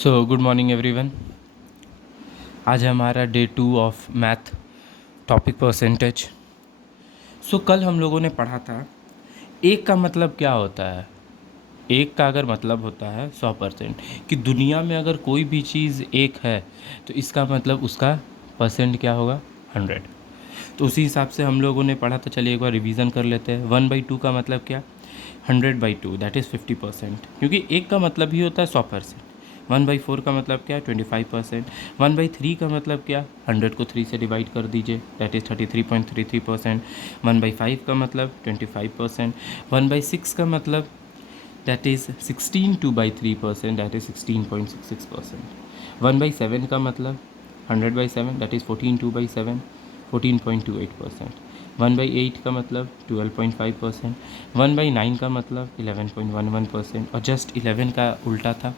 So good morning everyone. आज हमारा day 2 of math topic percentage. कल हम लोगों ने पढ़ा था एक का मतलब क्या होता है। एक का अगर मतलब होता है 100%, कि दुनिया में अगर कोई भी चीज़ एक है तो इसका मतलब उसका परसेंट क्या होगा, 100। तो उसी हिसाब से हम लोगों ने पढ़ा था। चलिए एक बार रिवीजन कर लेते हैं। 1/2 का मतलब क्या, 100/2 दैट इज़ 50%, क्योंकि एक का मतलब ही होता है 100%। 1/4 का मतलब क्या, 25%। 1/3 का मतलब क्या, 100 को 3 से डिवाइड कर दीजिए, दैट इज़ 33.33%। 1/5 का मतलब 25%। 1/6 का मतलब दैट इज़ 16 2/3%, दैट इज़ 16.66%। 1/7 का मतलब 100/7, दैट इज़ 14 2/7, 14.28%। 1/8 का मतलब 12.5%। 1/9 का मतलब 11.11%, और जस्ट 11 का उल्टा था,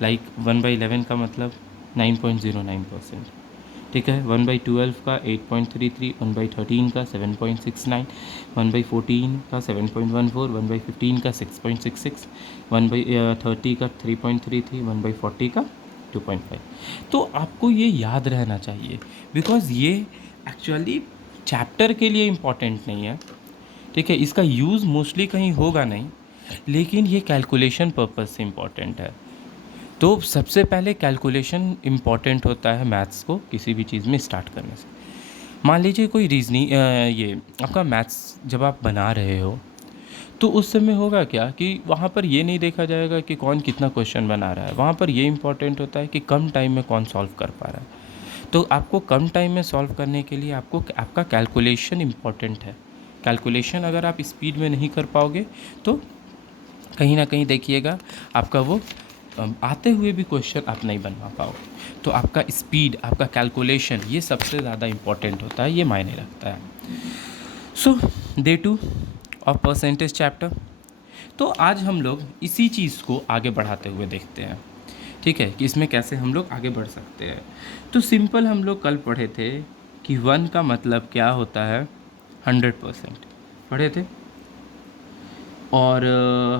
लाइक 1/11 का मतलब 9.09%। ठीक है। 1/12 का 8.33, 1/13 का 7.69, 1/14 का 7.14, 1/15 का 6.66, 1/30 का 3.33, 1/40 का 2.5। तो आपको ये याद रहना चाहिए, बिकॉज़ ये एक्चुअली चैप्टर के लिए इम्पॉर्टेंट नहीं है। ठीक है, इसका यूज़ मोस्टली कहीं होगा नहीं, लेकिन ये कैलकुलेशन पर्पज़ से इम्पॉर्टेंट है। तो सबसे पहले कैलकुलेशन इम्पॉर्टेंट होता है मैथ्स को किसी भी चीज़ में स्टार्ट करने से। मान लीजिए कोई रीजनिंग, ये आपका मैथ्स जब आप बना रहे हो तो उस समय होगा क्या कि वहाँ पर ये नहीं देखा जाएगा कि कौन कितना क्वेश्चन बना रहा है। वहाँ पर ये इम्पॉर्टेंट होता है कि कम टाइम में कौन सॉल्व कर पा रहा है। तो आपको कम टाइम में सॉल्व करने के लिए आपको आपका कैलकुलेशन इम्पॉर्टेंट है। कैलकुलेशन अगर आप स्पीड में नहीं कर पाओगे तो कहीं ना कहीं देखिएगा आपका वो आते हुए भी क्वेश्चन आप नहीं बनवा पाओगे। तो आपका स्पीड, आपका कैलकुलेशन, ये सबसे ज़्यादा इम्पॉर्टेंट होता है, ये मायने रखता है। Day 2 of percentage chapter. तो आज हम लोग इसी चीज़ को आगे बढ़ाते हुए देखते हैं। ठीक है, कि इसमें कैसे हम लोग आगे बढ़ सकते हैं। तो सिंपल हम लोग कल पढ़े थे कि 1 का मतलब क्या होता है, 100% पढ़े थे। और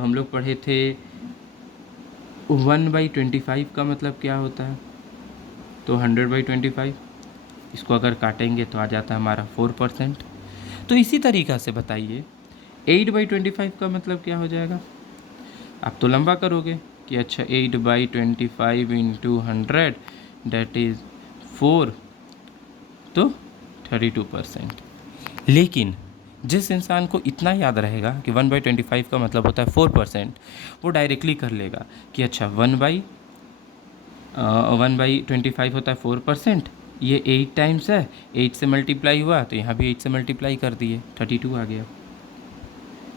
हम लोग पढ़े थे 1/25 का मतलब क्या होता है, तो 100/25, इसको अगर काटेंगे तो आ जाता है हमारा 4%। तो इसी तरीक़ा से बताइए 8/25 का मतलब क्या हो जाएगा। आप तो लंबा करोगे कि अच्छा 8/25 इंटू 100 डेट इज़ 4, तो 32%। लेकिन जिस इंसान को इतना याद रहेगा कि 1/25 का मतलब होता है 4%, वो डायरेक्टली कर लेगा कि अच्छा 1/25 होता है 4%, ये 8 टाइम्स है, 8 से मल्टीप्लाई हुआ तो यहाँ भी 8 से मल्टीप्लाई कर दिए, 32 आ गया।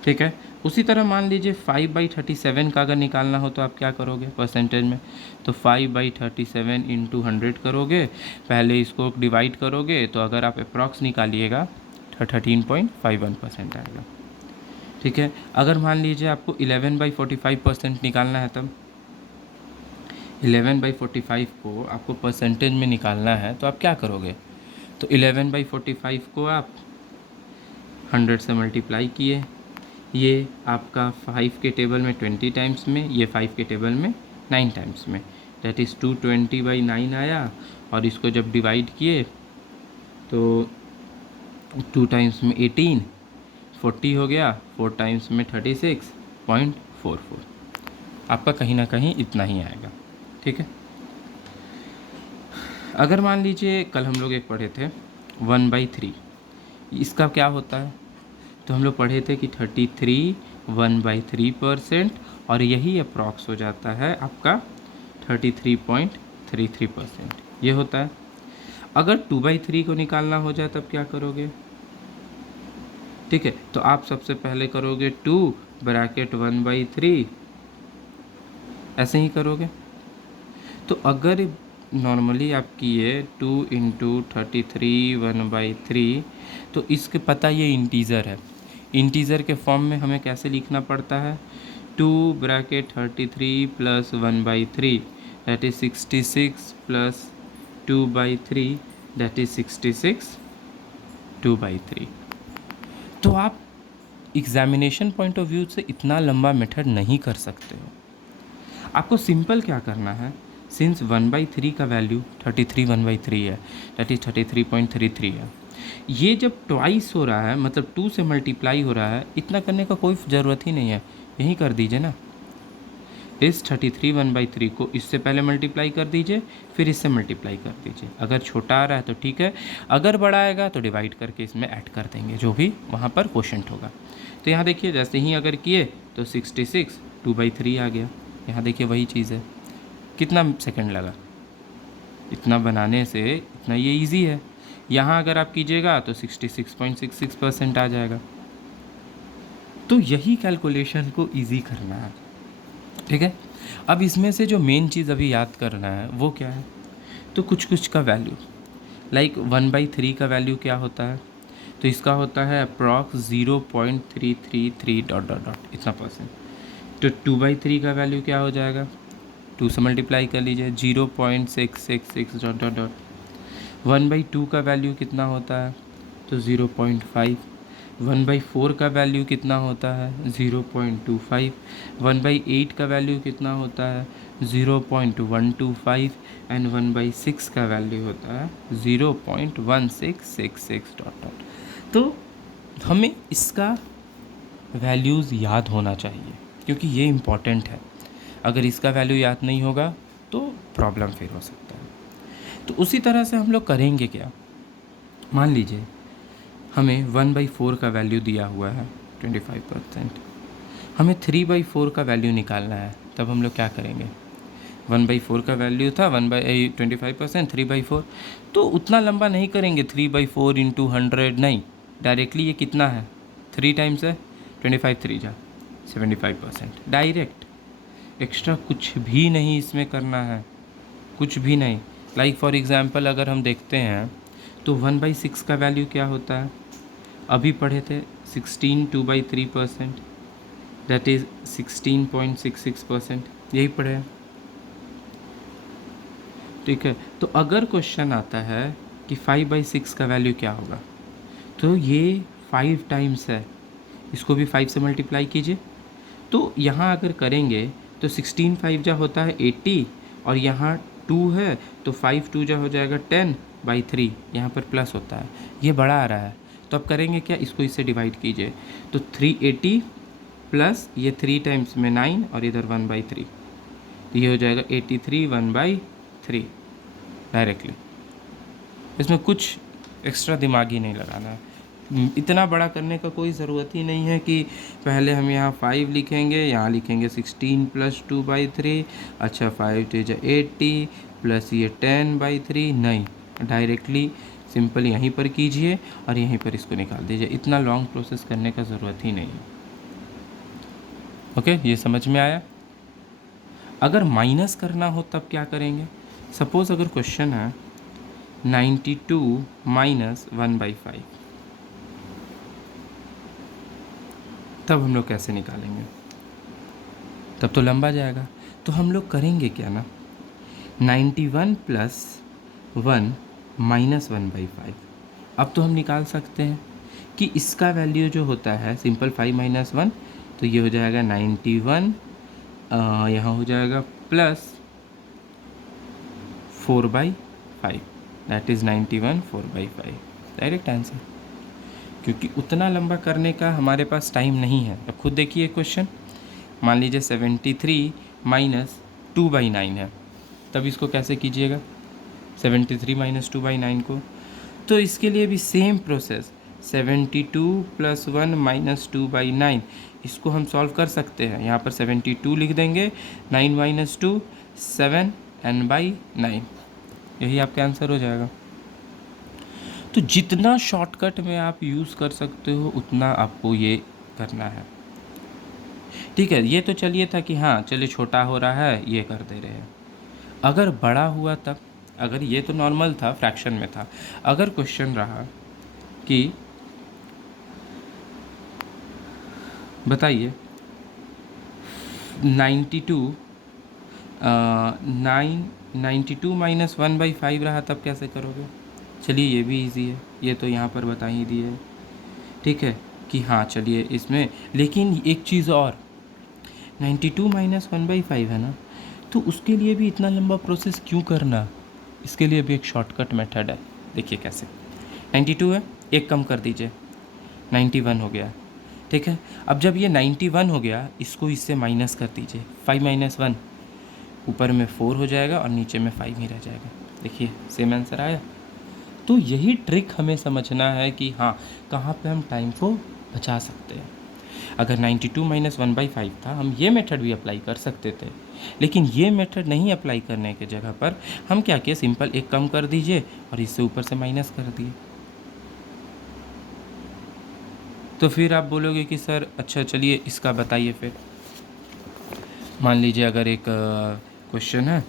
ठीक है। उसी तरह मान लीजिए 5/37 का अगर निकालना हो तो आप क्या करोगे परसेंटेज में, तो 5/37 इंटू 100 करोगे, पहले इसको डिवाइड करोगे तो अगर आप अप्रॉक्स निकालिएगा 13.51% आएगा। ठीक है। अगर मान लीजिए आपको 11/45% निकालना है, तब 11/45 को आपको परसेंटेज में निकालना है तो आप क्या करोगे, तो 11/45 को आप 100 से मल्टीप्लाई किए, ये आपका 5 के टेबल में 20 टाइम्स में, ये 5 के टेबल में 9 टाइम्स में, दैट इज़ 220/9 आया। और इसको जब डिवाइड किए तो 2 टाइम्स में 18, 40 हो गया, 4 टाइम्स में 36.44। आपका कहीं ना कहीं इतना ही आएगा। ठीक है। अगर मान लीजिए कल हम लोग एक पढ़े थे 1/3, इसका क्या होता है, तो हम लोग पढ़े थे कि 33 1/3%, और यही अप्रॉक्स हो जाता है आपका 33.33%, ये होता है। अगर 2/3 को निकालना हो जाए तब क्या करोगे, ठीक है, तो आप सबसे पहले करोगे 2 ब्रैकेट 1/3, ऐसे ही करोगे। तो अगर नॉर्मली आप किए 2 इंटू 33 1/3, तो इसके पता ये इंटीज़र है, इंटीज़र के फॉर्म में हमें कैसे लिखना पड़ता है, 2 bracket 33 plus 1/3 that is 66 plus 2/3 that is 66 2/3। तो आप एग्ज़ामिनेशन पॉइंट ऑफ व्यू से इतना लंबा मेथड नहीं कर सकते हो। आपको सिंपल क्या करना है, सिंस 1/3 का वैल्यू 33 1/3 है, दैट इज़ 33.33 है। ये जब ट्वाइस हो रहा है मतलब 2 से मल्टीप्लाई हो रहा है, इतना करने का कोई ज़रूरत ही नहीं है, यहीं कर दीजिए ना। इस 33 1/3 को इससे पहले मल्टीप्लाई कर दीजिए, फिर इससे मल्टीप्लाई कर दीजिए। अगर छोटा आ रहा है तो ठीक है, अगर बड़ा आएगा तो डिवाइड करके इसमें ऐड कर देंगे जो भी वहाँ पर क्वोशंट होगा। तो यहाँ देखिए जैसे ही अगर किए तो 66 2/3 आ गया। यहाँ देखिए वही चीज़ है, कितना सेकंड लगा इतना बनाने से, इतना ये इजी है। यहाँ अगर आप कीजिएगा तो 66.66% आ जाएगा। तो यही कैलकुलेशन को इजी करना है, ठीक है। अब इसमें से जो मेन चीज़ अभी याद करना है वो क्या है, तो कुछ कुछ का वैल्यू, लाइक 1/3 का वैल्यू क्या होता है, तो इसका होता है अप्रॉक्स 0.333 डॉट डॉट डॉट इतना परसेंट। तो 2/3 का वैल्यू क्या हो जाएगा, 2 से मल्टीप्लाई कर लीजिए 0.666 डॉट डॉट डॉट। 1/2 का वैल्यू कितना होता है, तो 0.5। 1/4 का वैल्यू कितना होता है, 0.25। 1/8 का वैल्यू कितना होता है, 0.125। एंड 1/6 का वैल्यू होता है 0.1666 डॉट डॉट। तो हमें इसका वैल्यूज़ याद होना चाहिए क्योंकि ये इम्पॉर्टेंट है। अगर इसका वैल्यू याद नहीं होगा तो प्रॉब्लम फिर हो सकता है। तो उसी तरह से हम लोग करेंगे क्या, मान लीजिए हमें 1/4 का वैल्यू दिया हुआ है 25%, हमें 3/4 का वैल्यू निकालना है, तब हम लोग क्या करेंगे, 1/4 का वैल्यू था 25%, 3/4, तो उतना लंबा नहीं करेंगे 3/4 इंटू 100, नहीं, डायरेक्टली ये कितना है 3 टाइम्स है, 25 3 जा 75%, डायरेक्ट, एक्स्ट्रा कुछ भी नहीं इसमें करना है, कुछ भी नहीं। लाइक फॉर एग्ज़ाम्पल अगर हम देखते हैं तो 1/6 का वैल्यू क्या होता है, अभी पढ़े थे 16 2/3%, दैट इज़ 16.66%, यही पढ़े हैं, ठीक है। तो अगर क्वेश्चन आता है कि 5/6 का वैल्यू क्या होगा, तो ये 5 टाइम्स है, इसको भी 5 से मल्टीप्लाई कीजिए। तो यहाँ अगर करेंगे तो 16 5 जा होता है 80, और यहाँ 2 है तो 5 2 जा हो जाएगा 10/3, यहाँ पर प्लस होता है, ये बड़ा आ रहा है। तो अब करेंगे क्या, इसको इससे डिवाइड कीजिए, तो 380 प्लस ये 3 टाइम्स में 9 और इधर 1/3, तो ये हो जाएगा 83 1/3 डायरेक्टली। इसमें कुछ एक्स्ट्रा दिमाग ही नहीं लगाना है, इतना बड़ा करने का कोई ज़रूरत ही नहीं है कि पहले हम यहाँ 5 लिखेंगे, यहाँ लिखेंगे 16 प्लस 2/3, अच्छा 5 2 जा 80 प्लस ये 10/3, नहीं, डायरेक्टली सिंपल यहीं पर कीजिए और यहीं पर इसको निकाल दीजिए, इतना लॉन्ग प्रोसेस करने का ज़रूरत ही नहीं है। ओके, ये समझ में आया। अगर माइनस करना हो तब क्या करेंगे, सपोज़ अगर क्वेश्चन है 92 माइनस 1/5, तब हम लोग कैसे निकालेंगे, तब तो लंबा जाएगा। तो हम लोग करेंगे क्या ना, 91 प्लस 1 माइनस 1/5, अब तो हम निकाल सकते हैं कि इसका वैल्यू जो होता है सिंपल 5 माइनस 1, तो ये हो जाएगा 91, यहाँ हो जाएगा plus 4/5, that is 91 4/5, direct answer. क्योंकि उतना लंबा करने का हमारे पास टाइम नहीं है। अब खुद देखिए क्वेश्चन, मान लीजिए 73 माइनस 2/9 है, तब इसको कैसे कीजिएगा 73 माइनस 2/9 को, तो इसके लिए भी सेम प्रोसेस 72 प्लस 1 माइनस 2/9, इसको हम सॉल्व कर सकते हैं। यहाँ पर 72 लिख देंगे, 9 माइनस 2 7 n/9, यही आपका आंसर हो जाएगा। तो जितना शॉर्टकट में आप यूज़ कर सकते हो उतना आपको ये करना है, ठीक है। ये तो चलिए था कि हाँ चलिए छोटा हो रहा है ये कर दे रहे हैं। अगर बड़ा हुआ तब, अगर ये तो नॉर्मल था फ्रैक्शन में था, अगर क्वेश्चन रहा कि बताइए 92 माइनस 1/5 रहा, तब कैसे करोगे, चलिए ये भी इजी है, ये तो यहाँ पर बता ही दिए है, ठीक है कि हाँ चलिए इसमें, लेकिन एक चीज़ और, 92 माइनस 1/5 है ना, तो उसके लिए भी इतना लंबा प्रोसेस क्यों करना? इसके लिए भी एक शॉर्टकट मेथड है, देखिए कैसे। 92 है, एक कम कर दीजिए, 91 हो गया, ठीक है। अब जब ये 91 हो गया, इसको इससे माइनस कर दीजिए, 5 माइनस 1, ऊपर में 4 हो जाएगा और नीचे में 5 ही रह जाएगा। देखिए सेम आंसर आया। तो यही ट्रिक हमें समझना है कि हाँ, कहाँ पे हम टाइम को बचा सकते हैं। अगर 92 माइनस 1/5 था, हम ये मेथड भी अप्लाई कर सकते थे, लेकिन ये मेथड नहीं अप्लाई करने के जगह पर हम क्या किए, सिंपल एक कम कर दीजिए और इससे ऊपर से माइनस कर दिए। तो फिर आप बोलोगे कि सर अच्छा चलिए इसका बताइए। फिर मान लीजिए अगर एक क्वेश्चन है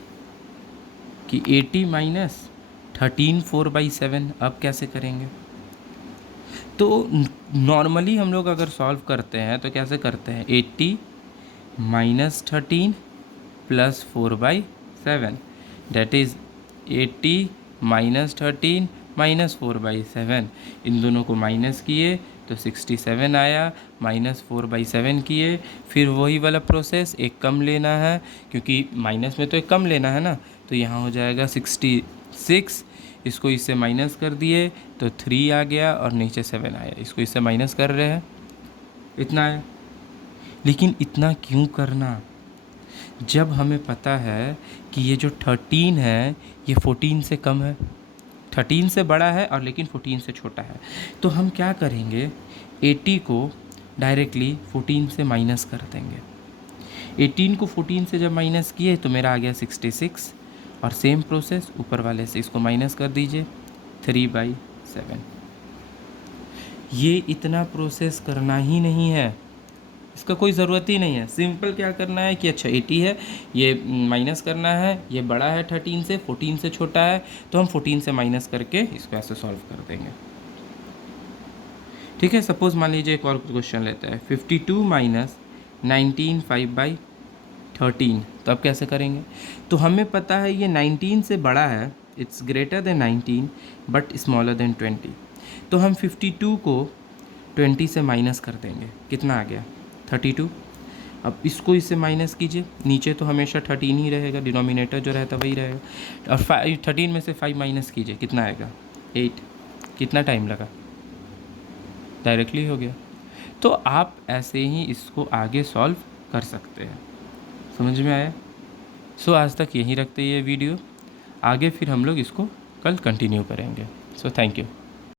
कि 80 माइनस 13 4/7, अब कैसे करेंगे? तो नॉर्मली हम लोग अगर सॉल्व करते हैं तो कैसे करते हैं, 80 minus 13 plus 4/7, that is 80 minus 13 minus 4/7, इन दोनों को माइनस किए तो 67 आया, माइनस 4/7 किए, फिर वही वाला प्रोसेस, एक कम लेना है क्योंकि माइनस में तो एक कम लेना है ना, तो यहाँ हो जाएगा 66, इसको इससे माइनस कर दिए तो 3 आ गया और नीचे 7 आया, इसको इससे माइनस कर रहे हैं, इतना है। लेकिन इतना क्यों करना, जब हमें पता है कि ये जो 13 है ये 14 से कम है, 13 से बड़ा है और लेकिन 14 से छोटा है, तो हम क्या करेंगे, 80 को डायरेक्टली 14 से माइनस कर देंगे। 18 को 14 से जब माइनस किए तो मेरा आ गया 66, और सेम प्रोसेस ऊपर वाले से इसको माइनस कर दीजिए, 3/7। ये इतना प्रोसेस करना ही नहीं है, इसका कोई ज़रूरत ही नहीं है। सिंपल क्या करना है कि अच्छा 80 है, ये माइनस करना है, ये बड़ा है 13 से, 14 से छोटा है, तो हम 14 से माइनस करके इसको ऐसे सॉल्व कर देंगे, ठीक है। सपोज़ मान लीजिए एक और क्वेश्चन लेते हैं, 52 माइनस 19 5/13, तो अब कैसे करेंगे? तो हमें पता है ये 19 से बड़ा है, it's greater than 19 but smaller than 20, तो हम 52 को 20 से माइनस कर देंगे, कितना आ गया, 32। अब इसको इससे माइनस कीजिए, नीचे तो हमेशा 13 ही रहेगा, डिनोमिनेटर जो रहता वही रहेगा, और 13 में से 5 माइनस कीजिए, कितना आएगा, 8। कितना टाइम लगा, डायरेक्टली हो गया। तो आप ऐसे ही इसको आगे सॉल्व कर सकते हैं, समझ में आया? सो आज तक यहीं रखते हैं ये वीडियो, आगे फिर हम लोग इसको कल कंटिन्यू करेंगे। So thank you.